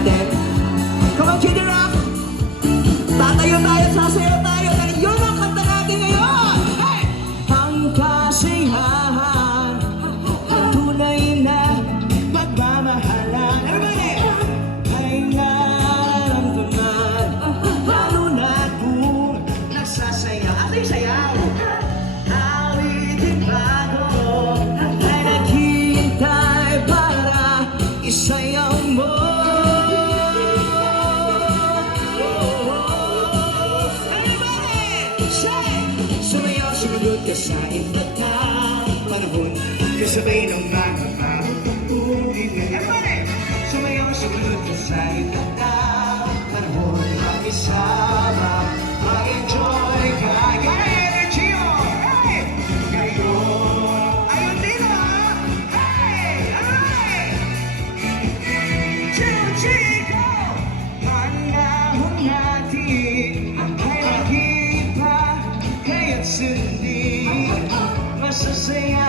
natin. Come on, Kid Rock! Tatayo tayo, sasayaw tayo. Dahil yun ang kanta natin ngayon! Hey! Ang kasiyahan, ang tunay na pagmamahalan. Everybody! Ay nararamdaman, lalo na kung nagsasaya. Ano yung sayaw? Awitin bago ay naghihintay para isayaw mo. Sumayaw, sumunod ka sa iba't na panahon, kasabay ng mga pagpupugin. Everybody! Sumayaw, sumunod ka sa iba't na panahon, makisama, mag-enjoy ka. Yung energy mo! Hey! Ngayon, ayun din ha! Hey! Alright! Two, three, go! Panahon natin ay nag-iba, kaya't sundin, masasaya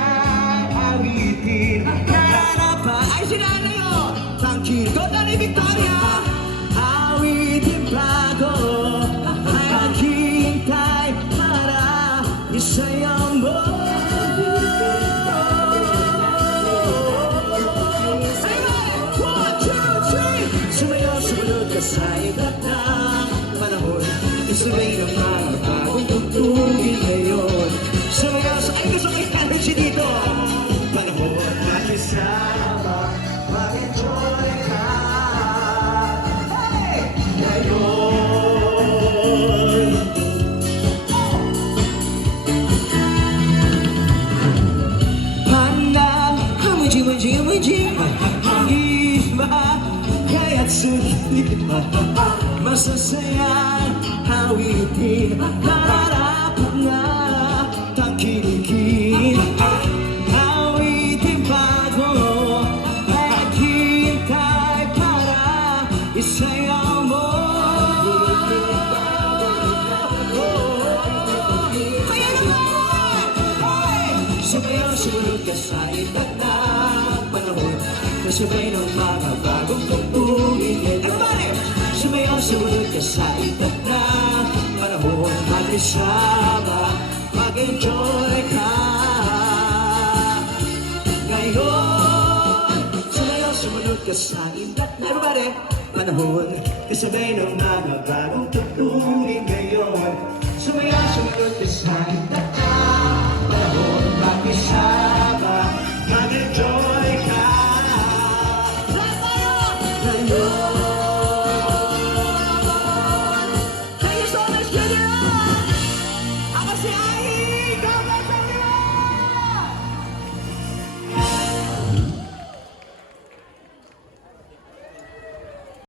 awitin. Nararapa ay sinanayo, Tranquilo na ni Victoria. Awitin bago ay naghihintay para isayaw mo. One, two, three! Sumayaw, sumunod ka sa iba't na panahon, isabay ng mga bagong tugtugin ngayon. Sumayaw sa... Ay, gusto ko yung energy dito! Panahon makisama, mag-enjoy ka. Hey! Ngayon. Panahon, iba, kaya't sulit masasayang awitin, harap na tangkilikin. Awitin bago ay naghihintay para isayaw mo. Kaya naman! Hey! Sumayaw, sumunod ka sa iba't na panahon, kasabay ng mga bagong tugtugin. Everybody! Sumayaw, sumunod ka sa iba't na panahon, mag-isama, mag-enjoy ka. Ngayon, sumayaw, sumunod ka sa iba't na, everybody, panahon, kasabay ng mga bagong tugtugin ngayon. Sumayaw, sumunod ka sa iba't na panahon, mag-isama, mag-enjoy ka. Thank you so much, Kid Rock! Ako si Ahi! Go, go, go!